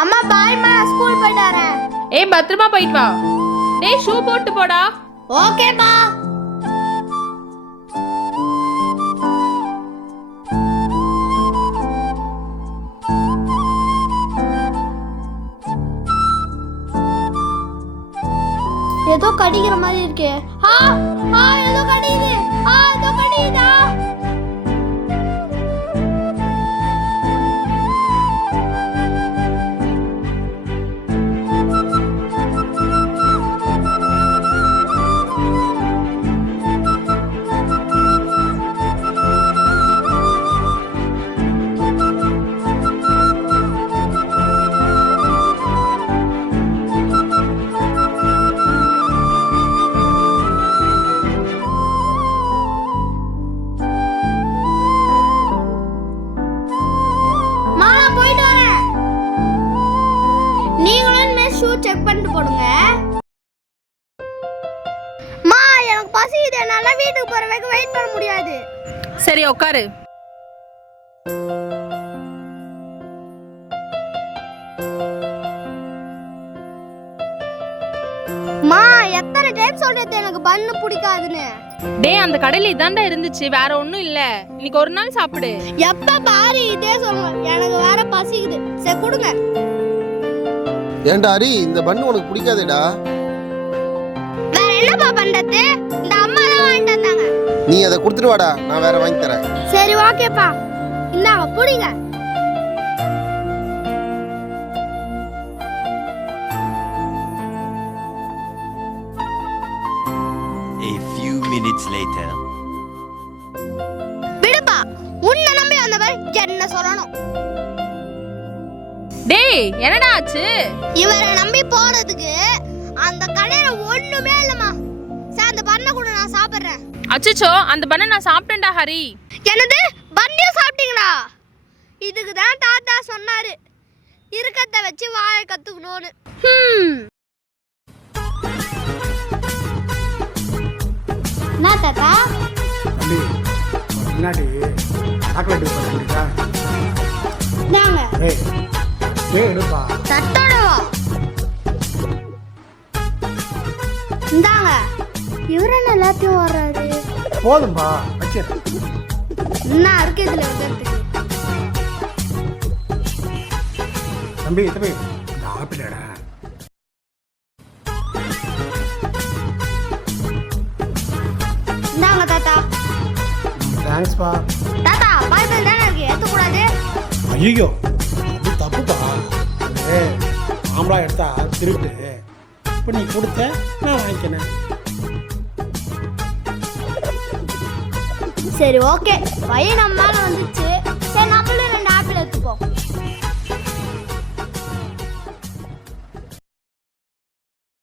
அம்மா பாய்மா ஸ்கூல் போயிட்டு வரேன். ஏய் பத்திரமா போயிட்டு வா. டேய் ஷூ போட்டு போடா. ஓகேப்பா ஏதோ கடிக்கிற மாதிரி இருக்கே. ஆ ஆ ஏதோ கடிக்குது. ஆ ஏதோ கடிக்குதா? பண்ணிட்டு போடுங்க. மா எனக்கு பசிக்குது என்னால வீட்டுக்கு போற வரைக்கும் வெயிட் பண்ண முடியாது. சரி உட்காரு மா எத்தனை டைம் சொல்றது எனக்கு பண்ணு பிடிக்காதுன்னு. டேய் அந்த கடையில இதாண்டா இருந்துச்சு. வேற ஒண்ணும் இல்ல. இன்னைக்கு ஒரு நாள் சாப்பிடு. எப்ப பாரு இதே சொல்லுவேன். எனக்கு வேற பசிக்குது. சரி கொடுங்க. ஏன்டா ஹரி இந்த பண்ணு உனக்கு பிடிக்காதேடா. வேற என்னப்பா பண்றது? இந்த அம்மா தான் வாங்கிட்டு வந்தாங்க. நீ அதை கொடுத்துட்டு வாடா நான் வேற வாங்கி தரேன். சரி ஓகேப்பா. இந்தாங்க புடிங்க. A few minutes later. விடுப்பா. உன்னை நம்பி வந்தவர் என்ன சொல்லணும்? டேய் என்னடா ஆச்சு? இவரை நம்பி போனதுக்கு அந்த கடையில ஒண்ணுமே இல்லம்மா. சார் அந்த பண்ண கூட நான் சாப்பிடுறேன். அச்சச்சோ அந்த பண்ண நான் சாப்பிட்டேன்டா ஹரி. என்னது? பந்தியம் சாப்பிட்டீங்களா? இதுக்கு தான் தாத்தா சொன்னாரு. இருக்கத்தை வச்சு வாழ கத்துக்கணும்னு. என்ன தாத்தா? முன்னாடி சாக்லேட் பண்ணிட்டா ஏய் எடுப்பா. தட்டோடவா. இந்தாங்க. இவரு என்ன எல்லாத்தையும் வர்றாரு போதும்பா வச்சிரு. என்ன இருக்கு இதுல தம்பி தம்பி இந்த ஆப்பிள் எடா. இந்தாங்க தாத்தா. தேங்க்ஸ்ப்பா தாத்தா பைபிள் தானே இருக்கு ஏத்தக்கூடாது. ஐயோ மாம்பழம் எடுத்தா திருட்டு. இப்போ நீ கொடுத்த நான் வாங்கிக்கினேன் சரி ஓகே பையன் நம்ம மேலே வந்துச்சு. சரி நம்மளும்